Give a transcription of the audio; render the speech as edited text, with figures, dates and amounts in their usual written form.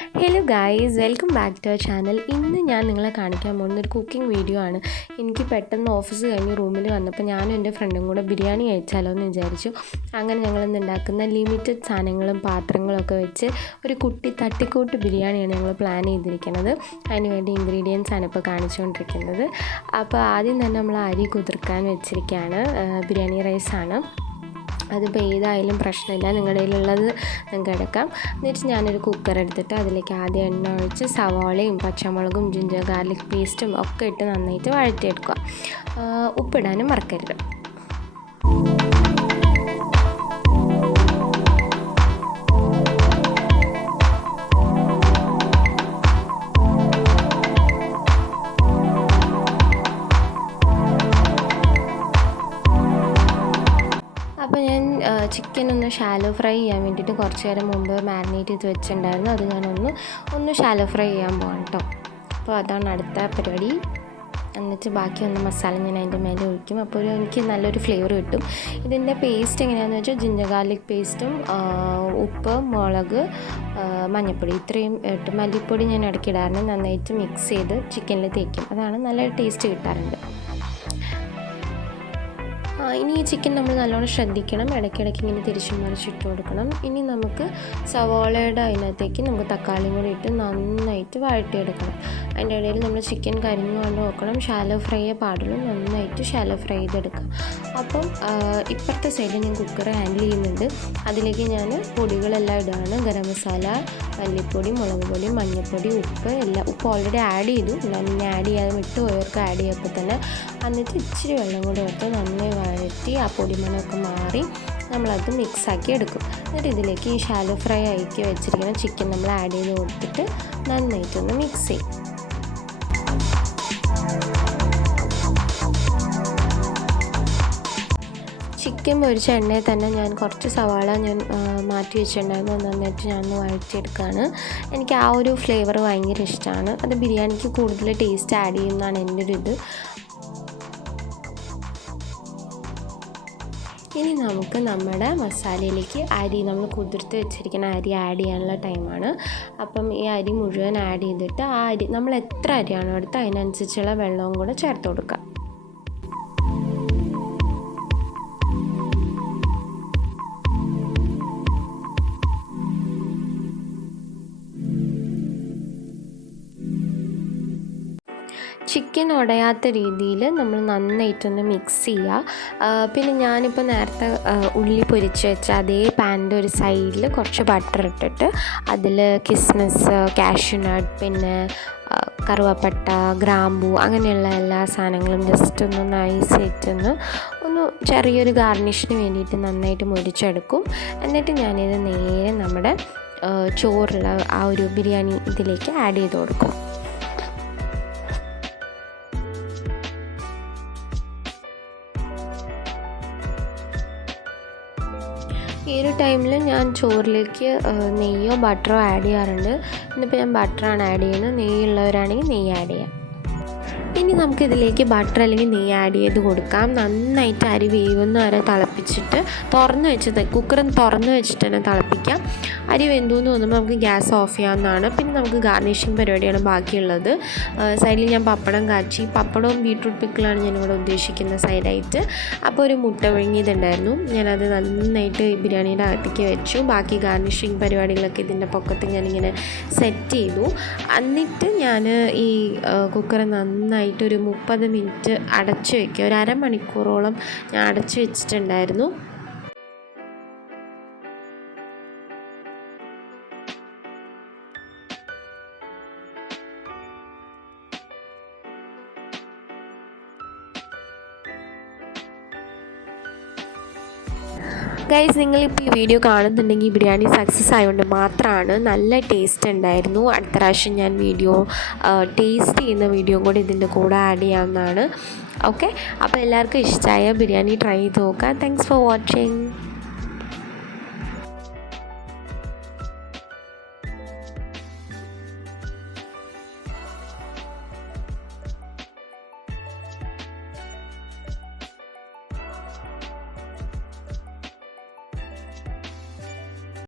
Hello guys, welcome back to our channel. ഇന്ന് ഞാൻ നിങ്ങളെ കാണിക്കാൻ പോകുന്ന ഒരു കുക്കിംഗ് വീഡിയോ ആണ്. എനിക്ക് പെട്ടെന്ന് ഓഫീസ് കഴിഞ്ഞ് റൂമിൽ വന്നപ്പോൾ ഞാനും എൻ്റെ ഫ്രണ്ടും കൂടെ ബിരിയാണി കഴിച്ചാലോ എന്ന് വിചാരിച്ചു. അങ്ങനെ ഞങ്ങളിന്ന് ഉണ്ടാക്കുന്ന ലിമിറ്റഡ് സാധനങ്ങളും പാത്രങ്ങളൊക്കെ വെച്ച് ഒരു കുട്ടി തട്ടിക്കൂട്ട് ബിരിയാണിയാണ് ഞങ്ങൾ പ്ലാൻ ചെയ്തിരിക്കുന്നത്. അതിനുവേണ്ടി ഇൻഗ്രീഡിയൻസ് ആണ് ഇപ്പോൾ കാണിച്ചുകൊണ്ടിരിക്കുന്നത്. അപ്പോൾ ആദ്യം തന്നെ നമ്മൾ അരി കുതിർക്കാൻ വെച്ചിരിക്കുകയാണ്. ബിരിയാണി റൈസാണ്. അതിപ്പോൾ ഏതായാലും പ്രശ്നമില്ല, നിങ്ങളുടെ കയ്യിലുള്ളത് നിങ്ങൾക്ക് എടുക്കാം. എന്നിട്ട് ഞാനൊരു കുക്കർ എടുത്തിട്ട് അതിലേക്ക് ആദ്യം എണ്ണ ഒഴിച്ച് സവാളയും പച്ചമുളകും ജിഞ്ചർ ഗാർലിക് പേസ്റ്റും ഒക്കെ ഇട്ട് നന്നായിട്ട് വഴറ്റിയെടുക്കുക. ഉപ്പിടാനും മറക്കരുത്. അപ്പോൾ ഞാൻ ചിക്കൻ ഒന്ന് ഷാലോ ഫ്രൈ ചെയ്യാൻ വേണ്ടിയിട്ട് കുറച്ച് നേരം മുമ്പ് മാരിനേറ്റ് ചെയ്ത് വെച്ചിട്ടുണ്ടായിരുന്നു. അത് ഞാനൊന്ന് ഷാലോ ഫ്രൈ ചെയ്യാൻ പോകാം കേട്ടോ. അപ്പോൾ അതാണ് അടുത്ത പരിപാടി. എന്നിട്ട് ബാക്കി മസാല ഞാൻ അതിൻ്റെ മേലെ ഒഴിക്കും. അപ്പോൾ എനിക്ക് നല്ലൊരു ഫ്ലേവർ കിട്ടും. ഇതിൻ്റെ പേസ്റ്റ് എങ്ങനെയാണെന്ന് വെച്ചാൽ ജിഞ്ചർ ഗാർലിക് പേസ്റ്റും ഉപ്പ്, മുളക്, മഞ്ഞൾപ്പൊടി ഇത്രയും ഇട്ട് മല്ലിപ്പൊടി ഞാൻ ഇടയ്ക്കിടാറുണ്ട്. നന്നായിട്ട് മിക്സ് ചെയ്ത് ചിക്കനിൽ തേക്കും. അതാണ് നല്ല ടേസ്റ്റ് കിട്ടാറുണ്ട്. ഇനി ഈ ചിക്കൻ നമ്മൾ നല്ലോണം ശ്രദ്ധിക്കണം. ഇടയ്ക്കിടയ്ക്ക് ഇങ്ങനെ തിരിച്ചും മറിച്ചിട്ട് കൊടുക്കണം. ഇനി നമുക്ക് സവാളയുടെ അതിനകത്തേക്ക് നമുക്ക് തക്കാളിയും കൂടി ഇട്ട് നന്നായിട്ട് വഴറ്റിയെടുക്കണം. അതിൻ്റെ ഇടയിൽ നമ്മൾ ചിക്കൻ കരിഞ്ഞുകൊണ്ട് നോക്കണം. ഷാലോ ഫ്രൈയെ പാടുള്ളൂ. നന്നായിട്ട് ഷാലോ ഫ്രൈ ചെയ്തെടുക്കാം. അപ്പം ഇപ്പുറത്തെ സൈഡിൽ ഞാൻ കുക്കർ ഹാൻഡിൽ ചെയ്യുന്നുണ്ട്. അതിലേക്ക് ഞാൻ പൊടികളെല്ലാം ഇടുകയാണ്. ഗരം മസാല, മല്ലിപ്പൊടി, മുളക് പൊടി, മഞ്ഞൾപ്പൊടി, ഉപ്പ് ഉപ്പ് ഓൾറെഡി ആഡ് ചെയ്തു. ഞാൻ ഇനി ആഡ് ചെയ്യാതെ വിട്ടുപോയവർക്ക് ആഡ് ചെയ്യപ്പോൾ തന്നെ. എന്നിട്ട് ഇച്ചിരി വെള്ളം കൂടി എടുത്ത് നന്നായി വഴറ്റി ആ പൊടിമണമൊക്കെ മാറി നമ്മളത് മിക്സാക്കി എടുക്കും. എന്നിട്ട് ഇതിലേക്ക് ഈ ഷാലോ ഫ്രൈ ആക്കി വെച്ചിരിക്കുന്ന ചിക്കൻ നമ്മൾ ആഡ് ചെയ്ത് കൊടുത്തിട്ട് നന്നായിട്ടൊന്ന് മിക്സ് ചെയ്യും. ചിക്കൻ പൊരിച്ച എണ്ണയിൽ തന്നെ ഞാൻ കുറച്ച് സവാള മാറ്റി വെച്ചിട്ടുണ്ടായിരുന്നു. നന്നായിട്ട് ഞാനൊന്ന് വഴറ്റിയെടുക്കുകയാണ്. എനിക്ക് ആ ഒരു ഫ്ലേവർ ഭയങ്കര ഇഷ്ടമാണ്. അത് ബിരിയാണിക്ക് കൂടുതൽ ടേസ്റ്റ് ആഡ് ചെയ്യുന്നതാണ് എൻ്റെ ഒരു ഇത്. ഇനി നമുക്ക് നമ്മുടെ മസാലയിലേക്ക് നമ്മൾ കുതിർത്ത് വെച്ചിരിക്കുന്ന അരി ആഡ് ചെയ്യാനുള്ള ടൈമാണ്. അപ്പം ഈ അരി മുഴുവൻ ആഡ് ചെയ്തിട്ട് ആ അരി നമ്മൾ എത്ര അരിയാണോ എടുത്ത് അതിനനുസരിച്ചുള്ള വെള്ളവും കൂടെ ചേർത്ത് കൊടുക്കുക. ചിക്കൻ ഉടയാത്ത രീതിയിൽ നമ്മൾ നന്നായിട്ടൊന്ന് മിക്സ് ചെയ്യുക. പിന്നെ ഞാനിപ്പോൾ നേരത്തെ ഉള്ളി പൊരിച്ച് വെച്ച അതേ പാനിൻ്റെ ഒരു സൈഡിൽ കുറച്ച് ബട്ടർ ഇട്ടിട്ട് അതിൽ കിസ്മിസ്, കാഷ്യൂനട്ട്, പിന്നെ കറുവപ്പട്ട, ഗ്രാമ്പൂ അങ്ങനെയുള്ള എല്ലാ സാധനങ്ങളും ജസ്റ്റ് ഒന്ന് നൈസായിട്ടൊന്ന് ചെറിയൊരു ഗാർണിഷിന് വേണ്ടിയിട്ട് നന്നായിട്ട് മുരിച്ചെടുക്കും. എന്നിട്ട് ഞാനിത് നേരെ നമ്മുടെ ചോറുള്ള ആ ഒരു ബിരിയാണി ഇതിലേക്ക് ആഡ് ചെയ്ത് കൊടുക്കും. ഈ ഒരു ടൈമിൽ ഞാൻ ചോറിലേക്ക് നെയ്യോ ബട്ടറോ ആഡ് ചെയ്യാറുണ്ട്. ഇന്നിപ്പോൾ ഞാൻ ബട്ടറാണ് ആഡ് ചെയ്യുന്നത്. നെയ്യുള്ളവരാണെങ്കിൽ നെയ്യ് ആഡ് ചെയ്യാം. ഇനി നമുക്കിതിലേക്ക് ബട്ടർ അല്ലെങ്കിൽ നെയ്യ് ആഡ് ചെയ്ത് കൊടുക്കാം. നന്നായിട്ട് അരി വേവുന്ന വരെ തിളപ്പിച്ചിട്ട് കുക്കർ തുറന്ന് വെച്ചിട്ട് തന്നെ തിളപ്പിക്കാം. അരി വെന്തു എന്ന് തോന്നുമ്പോൾ നമുക്ക് ഗ്യാസ് ഓഫ് ചെയ്യാവുന്നതാണ്. പിന്നെ നമുക്ക് ഗാർണിഷിങ് പരിപാടിയാണ് ബാക്കിയുള്ളത്. സൈഡിൽ ഞാൻ പപ്പടം കാച്ചി, പപ്പടവും ബീട്രൂട്ട് പിക്കിളാണ് ഞാനിവിടെ ഉദ്ദേശിക്കുന്ന സൈഡായിട്ട്. അപ്പോൾ ഒരു മുട്ട പുഴുങ്ങിയതുണ്ടായിരുന്നു. ഞാനത് നന്നായിട്ട് ബിരിയാണിയുടെ അകത്തേക്ക് വെച്ചു. ബാക്കി ഗാർണിഷിങ് പരിപാടികളൊക്കെ ഇതിൻ്റെ പൊക്കത്ത് ഞാനിങ്ങനെ സെറ്റ് ചെയ്തു. എന്നിട്ട് ഞാൻ ഈ കുക്കർ നന്നായിട്ട് ഒരു 30 മിനിറ്റ് അടച്ചു വയ്ക്കുക. ഒരു അരമണിക്കൂറോളം ഞാൻ അടച്ചു വെച്ചിട്ടുണ്ടായിരുന്നു. ഗൈസ്, നിങ്ങളിപ്പോൾ ഈ വീഡിയോ കാണുന്നുണ്ടെങ്കിൽ ബിരിയാണി സക്സസ് ആയതുകൊണ്ട് മാത്രമാണ്. നല്ല ടേസ്റ്റ് ഉണ്ടായിരുന്നു. അടുത്ത പ്രാവശ്യം ഞാൻ ടേസ്റ്റ് ചെയ്യുന്ന വീഡിയോ കൂടി ഇതിൻ്റെ കൂടെ ആഡ് ചെയ്യാവുന്നതാണ്. ഓക്കെ, അപ്പോൾ എല്ലാവർക്കും ഇഷ്ടമായ ബിരിയാണി ട്രൈ ചെയ്ത് നോക്കാം. Thanks for watching.